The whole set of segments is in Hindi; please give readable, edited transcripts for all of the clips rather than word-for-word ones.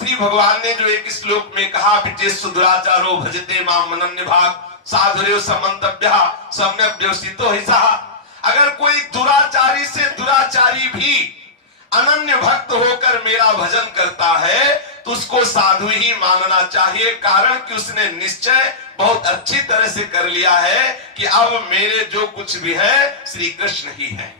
श्री भगवान ने जो एक श्लोक में कहा, विचेषु दुराचारो भजते माम अनन्य भाग साधुर्यो समन्तव्यः सम्यक् व्यवस्थितो हिसः। अगर कोई दुराचारी से दुराचारी भी अनन्य भक्त होकर मेरा भजन करता है तो उसको साधु ही मानना चाहिए, कारण कि उसने निश्चय बहुत अच्छी तरह से कर लिया है कि अब मेरे जो कुछ भी है श्री कृष्ण ही है।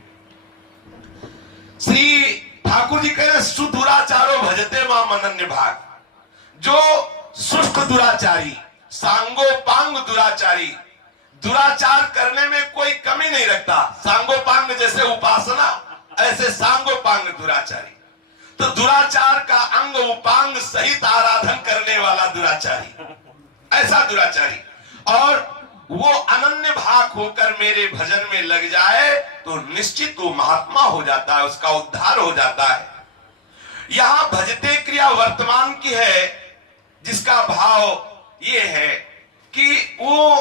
श्री ठाकुर जी कह रहे सुदुराचारो भजते माम अनन्य भाग। जो सुष्ट दुराचारी, सांगोपांग दुराचारी, दुराचार करने में कोई कमी नहीं रखता, सांगोपांग जैसे उपासना ऐसे सांगोपांग दुराचारी, तो दुराचार का अंग उपांग सहित आराधन करने वाला दुराचारी, ऐसा दुराचारी, और वो अनन्य भाग होकर मेरे भजन में लग जाए तो निश्चित वो महात्मा हो जाता है, उसका उद्धार हो जाता है। यहां भजते क्रिया वर्तमान की है, जिसका भाव ये है कि वो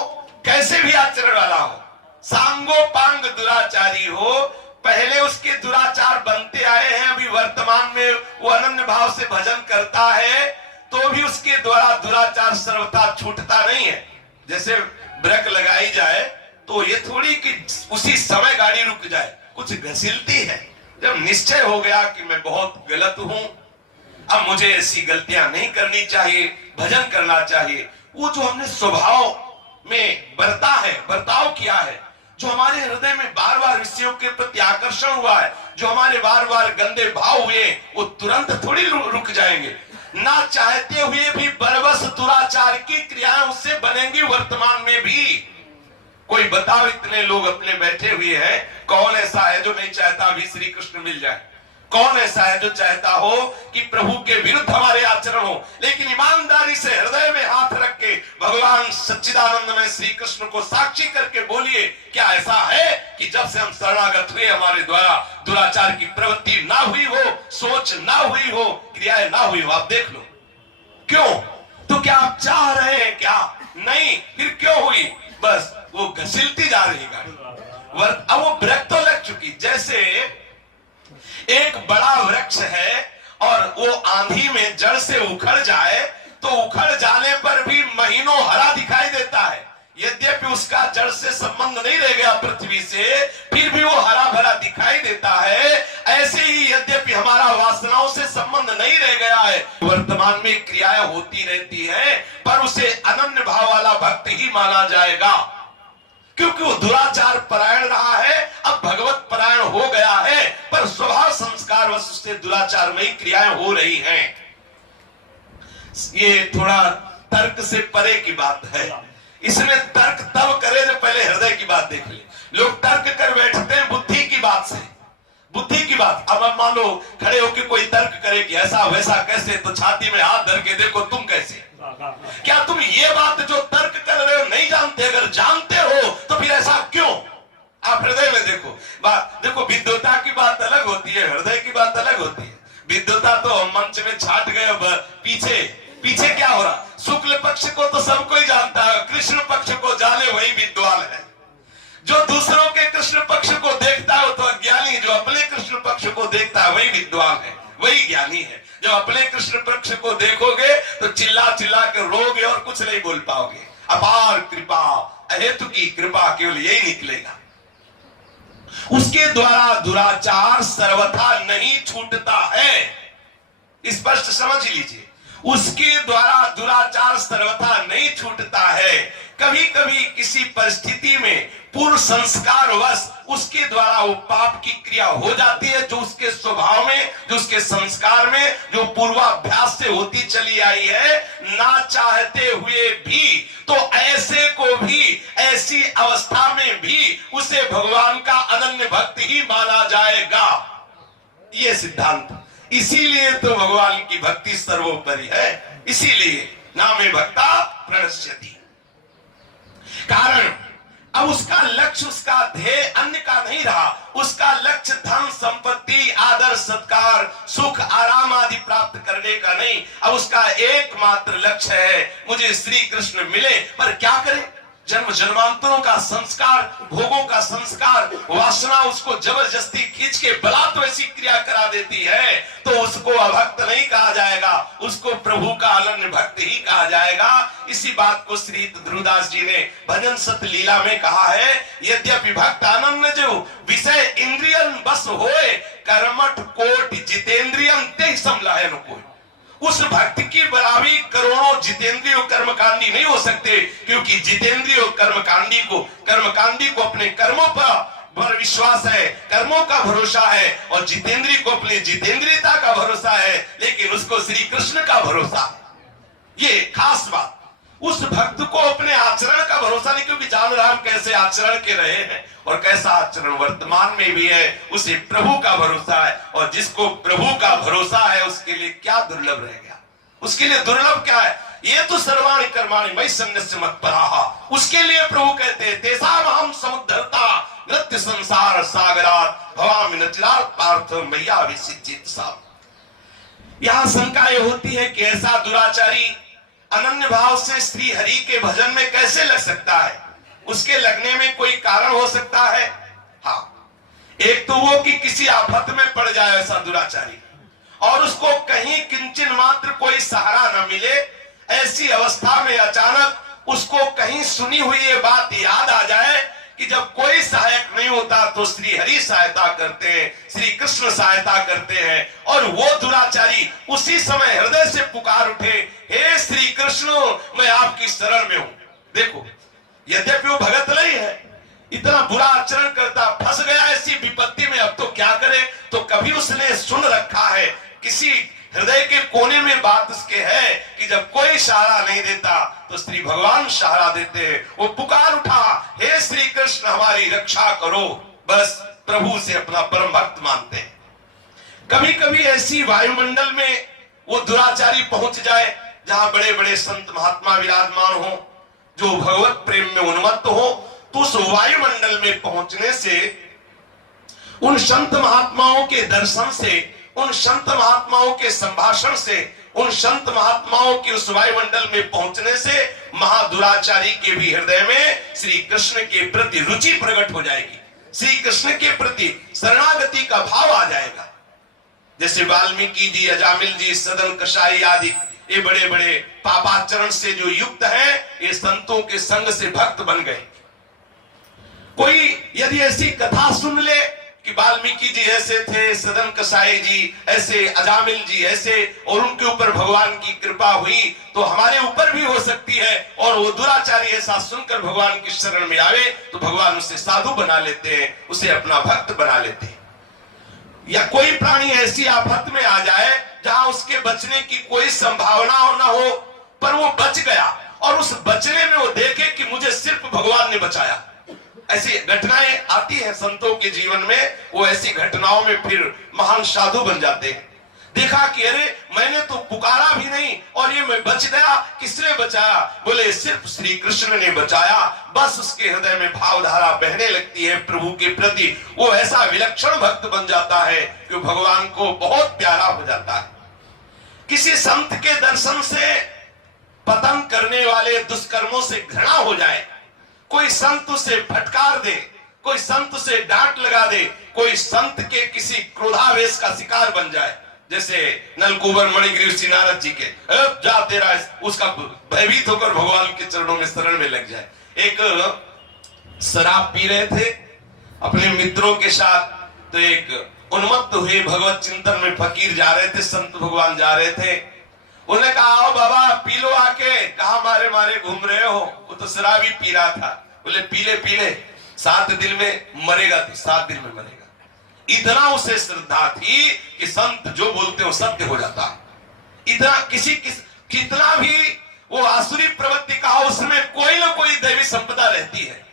कैसे भी आचरण वाला हो, सांगोपांग दुराचारी हो, पहले उसके दुराचार बनते आए हैं, अभी वर्तमान में वो अनन्य भाव से भजन करता है तो भी उसके द्वारा दुराचार सर्वथा छूटता नहीं है। जैसे ब्रेक लगाई जाए तो ये थोड़ी कि उसी समय गाड़ी रुक जाए, कुछ घसीलती है। जब निश्चय हो गया कि मैं बहुत गलत हूं, अब मुझे ऐसी गलतियां नहीं करनी चाहिए, भजन करना चाहिए, वो जो हमने स्वभाव में बर्ताव किया है, जो हमारे हृदय में बार बार विषयों के प्रति आकर्षण हुआ है, जो हमारे बार बार गंदे भाव हुए, वो तुरंत थोड़ी रुक जाएंगे। ना चाहते हुए भी बरबस दुराचार की क्रियाएं उससे बनेंगी वर्तमान में भी। कोई बताओ, इतने लोग अपने बैठे हुए हैं, कौन ऐसा है जो नहीं चाहता अभी श्री कृष्ण मिल जाए? कौन ऐसा है जो चाहता हो कि प्रभु के विरुद्ध हमारे आचरण हो? लेकिन ईमानदारी से हृदय में हाथ रख के भगवान सच्चिदानंद में श्री कृष्ण को साक्षी करके बोलिए, क्या ऐसा है कि जब से हम शरणागत हुए हमारे द्वारा दुराचार की प्रवृत्ति ना हुई हो, सोच ना हुई हो, क्रियाएं ना हुई हो? आप देख लो। क्यों? तो क्या आप चाह रहे हैं? क्या नहीं, फिर क्यों हुई? बस वो घसीलती जा रही गाड़ी, अब वो ब्रेक तो लग चुकी। जैसे एक बड़ा वृक्ष है और वो आंधी में जड़ से उखड़ जाए तो उखड़ जाने पर भी महीनों हरा दिखाई देता है, यद्यपि उसका जड़ से संबंध नहीं रह गया पृथ्वी से, फिर भी वो हरा भरा दिखाई देता है। ऐसे ही यद्यपि हमारा वासनाओं से संबंध नहीं रह गया है, वर्तमान में क्रियाएं होती रहती हैं, पर उसे अनन्य भाव वाला भक्त ही माना जाएगा, क्योंकि वो दुराचार परायण रहा है, अब भगवत परायण हो गया है, पर स्वभाव संस्कार वश उससे दुराचार में क्रियाएं हो रही हैं। ये थोड़ा तर्क से परे की बात है। इसमें तर्क तब करे जब पहले हृदय की बात देख ले। लोग तर्क कर बैठते हैं बुद्धि की बात से, बुद्धि की बात। अब मान लो खड़े होकर कोई तर्क करे कि ऐसा वैसा कैसे, तो छाती में हाथ धर के देखो तुम कैसे। क्या तुम ये बात जो तर्क कर रहे हो नहीं जानते? अगर जानते हो तो फिर ऐसा क्यों? आप हृदय में देखो, देखो विद्वता की बात अलग होती है, हृदय की बात अलग होती है। विद्वता तो मंच में छाट गए, पीछे क्या हो रहा? शुक्ल पक्ष को तो सबको ही जानता है, कृष्ण पक्ष को जाने वही विद्वान है। जो दूसरों के कृष्ण पक्ष को देखता है वो तो अज्ञानी, जो अपने कृष्ण पक्ष को देखता है वही विद्वान है, वही ज्ञानी है। जब अपने कृष्ण पक्ष को देखोगे तो चिल्ला चिल्ला के रोगे और कुछ नहीं बोल पाओगे। अपार कृपा, अहेतु की कृपा, केवल यही निकलेगा। उसके द्वारा दुराचार सर्वथा नहीं छूटता है, स्पष्ट समझ लीजिए। उसके द्वारा दुराचार सर्वथा नहीं छूटता है। कभी कभी किसी परिस्थिति में पूर्व संस्कार वश उसके द्वारा वो पाप की क्रिया हो जाती है, जो उसके स्वभाव में, जो उसके संस्कार में, जो पूर्वाभ्यास से होती चली आई है, ना चाहते हुए भी। तो ऐसे को भी, ऐसी अवस्था में भी उसे भगवान का अनन्य भक्त ही माना जाएगा, ये सिद्धांत। इसीलिए तो भगवान की भक्ति सर्वोपरि है, इसीलिए नामे भक्ता प्रणश्यति। कारण अब उसका लक्ष्य, उसका ध्येय अन्य का नहीं रहा। उसका लक्ष्य धन संपत्ति, आदर सत्कार, सुख आराम आदि प्राप्त करने का नहीं। अब उसका एकमात्र लक्ष्य है मुझे श्री कृष्ण मिले। पर क्या करें? जन्म जन्मांतरों का संस्कार, भोगों का संस्कार, वासना उसको जबरदस्ती खींच के बलात् वैसी क्रिया करा देती है, तो उसको अभक्त नहीं कहा जाएगा, उसको प्रभु का अनन्य भक्त ही कहा जाएगा। इसी बात को श्री ध्रुवदास जी ने भजन सत लीला में कहा है, यद्यपि भक्त अनन्य जो विषय इंद्रियन बस होए, कर्मठ कोटि जितेंद्रियन ते समलायन कोई। उस भक्त की बराबरी करोड़ों जितेंद्रिय कर्मकांडी नहीं हो सकते, क्योंकि जितेंद्रिय कर्मकांडी को अपने कर्मों पर विश्वास है, कर्मों का भरोसा है, और जितेंद्रिय को अपनी जितेंद्रियता का भरोसा है, लेकिन उसको श्री कृष्ण का भरोसा है। ये खास बात, उस भक्त को अपने आचरण का भरोसा नहीं, क्योंकि जान राम कैसे आचरण के रहे हैं और कैसा आचरण वर्तमान में भी है, उसे प्रभु का भरोसा है। और जिसको प्रभु का भरोसा है उसके लिए क्या दुर्लभ रह गया, उसके लिए दुर्लभ क्या है? ये तो सर्वाणि कर्माणि मयि सन्न्यस्य मत्पराः, उसके लिए प्रभु कहते हैं तेषाम् अहं समुद्धर्ता नृत्य संसार सागरात् भवामि न चिरात् पार्थ मय्या विसिज्जितसा। यहाँ शंका ये होती है कि ऐसा दुराचारी अनन्य भाव से श्री हरि के भजन में कैसे लग सकता है? उसके लगने में कोई कारण हो सकता है। हाँ, एक तो वो कि किसी आफत में पड़ जाए ऐसा दुराचारी, और उसको कहीं किंचन मात्र कोई सहारा न मिले, ऐसी अवस्था में अचानक उसको कहीं सुनी हुई ये बात याद आ जाए कि जब कोई सहायक नहीं होता तो श्री हरि सहायता करते हैं, श्री कृष्ण सहायता करते हैं, और वो दुराचारी उसी समय हृदय से पुकार उठे, हे श्री कृष्ण मैं आपकी शरण में हूं। देखो, यद्यपि वो भगत नहीं है, इतना बुरा आचरण करता, फंस गया ऐसी विपत्ति में, अब तो क्या करे? तो कभी उसने सुन रखा है, किसी हृदय के कोने में बात उसके है कि जब कोई सहारा नहीं देता तो श्री भगवान सहारा देते हैं। वो पुकार उठा, हे श्री कृष्ण हमारी रक्षा करो, बस प्रभु से अपना परम भक्त मानते हैं। कभी कभी ऐसी वायुमंडल में वो दुराचारी पहुंच जाए जहां बड़े बड़े संत महात्मा विराजमान हो, जो भगवत प्रेम में उन्मत्त हो, तो उस वायुमंडल में पहुंचने से, उन संत महात्माओं के दर्शन से, उन संत महात्माओं के संभाषण से, उन संत महात्माओं के उस वायुमंडल में पहुंचने से महादुराचारी के भी हृदय में श्री कृष्ण के प्रति रुचि प्रकट हो जाएगी, श्री कृष्ण के प्रति शरणागति का भाव आ जाएगा। जैसे वाल्मीकि जी, अजामिल जी, सदन कसाई आदि ये बड़े बड़े पापाचरण से जो युक्त हैं, ये संतों के संग से भक्त बन गए। कोई यदि ऐसी कथा सुन ले कि वाल्मीकि जी ऐसे थे, सदन कसाई जी ऐसे, अजामिल जी ऐसे, और उनके ऊपर भगवान की कृपा हुई, तो हमारे ऊपर भी हो सकती है। और वो दुराचारी ऐसा सुनकर भगवान की शरण में आवे तो भगवान उसे साधु बना लेते हैं, उसे अपना भक्त बना लेते हैं। या कोई प्राणी ऐसी आफत में आ जाए जहां उसके बचने की कोई संभावना न हो, पर वो बच गया, और उस बचने में वो देखे कि मुझे सिर्फ भगवान ने बचाया। ऐसी घटनाएं आती हैं संतों के जीवन में, वो ऐसी घटनाओं में फिर महान साधु बन जाते हैं। देखा कि अरे मैंने तो पुकारा भी नहीं और ये मैं बच गया, किसने बचाया? बोले सिर्फ श्री कृष्ण ने बचाया। बस उसके हृदय में भावधारा बहने लगती है प्रभु के प्रति, वो ऐसा विलक्षण भक्त बन जाता है कि भगवान को बहुत प्यारा हो जाता है। किसी संत के दर्शन से पतन करने वाले दुष्कर्मों से घृणा हो जाए, कोई संत उसे फटकार दे, कोई संत उसे डांट लगा दे, कोई संत के किसी क्रोधावेश का शिकार बन जाए, जैसे नलकुबर मणिग्रीव श्री नारद जी के, जा तेरा, उसका भयभीत होकर भगवान के चरणों में शरण में लग जाए। एक शराब पी रहे थे अपने मित्रों के साथ, तो एक उन्मत्त हुए भगवत चिंतन में फकीर जा रहे थे, संत भगवान जा रहे थे। उन्होंने कहा आओ बाबा पी लो आके, कहा मारे मारे घूम रहे हो? वो तो शराब ही पी रहा था। बोले पी ले 7 दिन में मरेगा, तो 7 दिन में मरेगा। इतना उसे श्रद्धा थी कि संत जो बोलते हो सत्य हो जाता है। इतना कितना भी वो आसुरी प्रवृत्ति का उसमें कोई ना कोई दैवी संपदा रहती है,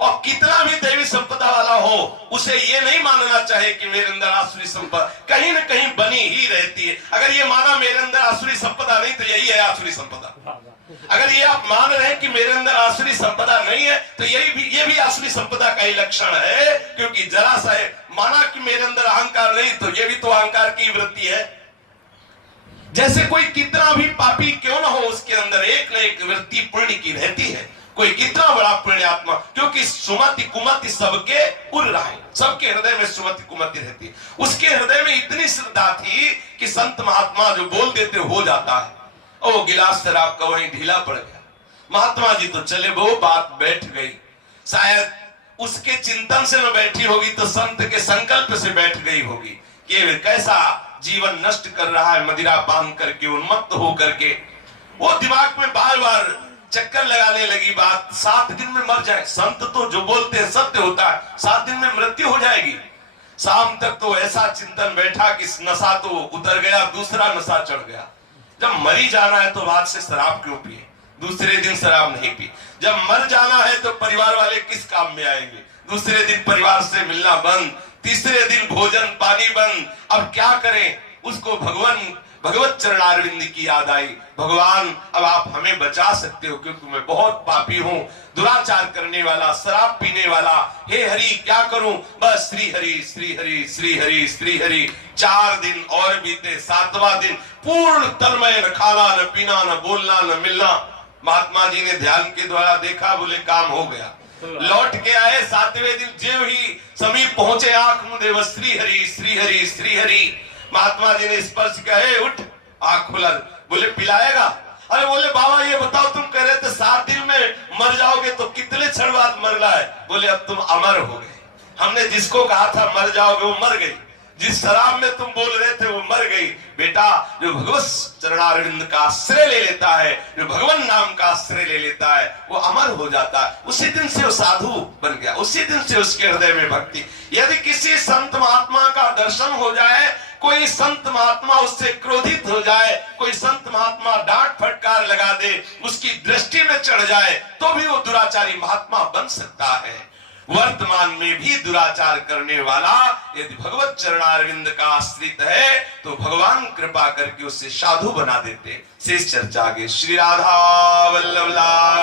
और कितना भी दैवी संपदा वाला हो उसे ये नहीं मानना चाहिए कि मेरे अंदर आसुरी संपदा, कहीं ना कहीं बनी ही रहती है। अगर ये माना मेरे अंदर आसुरी संपदा नहीं तो यही है आसुरी संपदा। अगर ये आप मान रहे हैं कि मेरे अंदर आसुरी संपदा नहीं है तो ये भी आसुरी संपदा का ही लक्षण है, क्योंकि जरा सा माना कि मेरे अंदर अहंकार नहीं तो ये भी तो अहंकार की वृत्ति है। जैसे कोई कितना भी पापी क्यों ना हो उसके अंदर एक न एक वृत्ति पुण्य की रहती है, कोई कितना बड़ा पुण्यात्मा, क्योंकि सुमति कुमति सबके उर रहा है, सबके हृदय में सुमति कुमति रहती है। उसके हृदय में इतनी श्रद्धा थी कि संत महात्मा जो बोल देते हो जाता है। और वो गिलास शराब का वहीं ढीला पड़ गया। महात्मा जी तो चले, वो बात बैठ गई। शायद उसके चिंतन से न बैठी होगी तो संत के संकल्प से बैठ गई होगी कि कैसा जीवन नष्ट कर रहा है, मदिरा पान करके, उन्मत्त हो करके। वो दिमाग में बार बार चक्कर लगाने लगी बात, 7 दिन में मर जाए। संत तो जो बोलते हैं सत्य होता है, 7 दिन में मृत्यु हो जाएगी। शाम तक तो ऐसा चिंतन बैठा कि नशा तो उतर गया, दूसरा नशा चढ़ गया। जब मरी जाना है तो रात से शराब क्यों पिए, दूसरे दिन शराब नहीं पी। जब मर जाना है तो परिवार वाले किस काम में आएंगे, दूसरे दिन परिवार से मिलना बंद, तीसरे दिन भोजन पानी बंद। अब क्या करें? उसको भगवत चरणारविंद की याद आई। भगवान अब आप हमें बचा सकते हो, क्योंकि मैं बहुत पापी हूँ, दुराचार करने वाला, शराब पीने वाला। हे हरि क्या करूं? बस श्री हरि श्री हरि श्री हरि श्री हरि। 4 दिन और बीते, 7वां दिन पूर्ण तन्मय, न खाना न पीना, न बोलना न मिलना। महात्मा जी ने ध्यान के द्वारा देखा, बोले काम हो गया। लौट के आए 7वें दिन, जो ही समीप पहुंचे, आंख मुंदे बस श्री हरि श्री हरि श्री हरि। महात्मा जी ने स्पर्श किया, उठ, आंख खुला। बोले पिलाएगा? अरे बोले बाबा ये बताओ, तुम कह रहे थे 7 दिन में मर जाओगे, तो कितने क्षण बाद मरना है? बोले अब तुम अमर हो गए। हमने जिसको कहा था मर जाओगे वो मर गई, जिस शराब में तुम बोल रहे थे वो मर गई। बेटा, जो भगवत चरणारविंद का आश्रय ले लेता है, जो भगवान नाम का आश्रय ले लेता है, वो अमर हो जाता है। उसी दिन से वो साधु बन गया, उसी दिन से उसके हृदय में भक्ति। यदि किसी संत महात्मा का दर्शन हो जाए, कोई संत महात्मा उससे क्रोधित हो जाए, कोई संत महात्मा डांट फटकार लगा दे, उसकी दृष्टि में चढ़ जाए, तो भी वो दुराचारी महात्मा बन सकता है। वर्तमान में भी दुराचार करने वाला यदि भगवत चरणारविंद का आश्रित है तो भगवान कृपा करके उसे साधु बना देते। शेष चर्चा आगे। श्री राधा वल्लभ लाल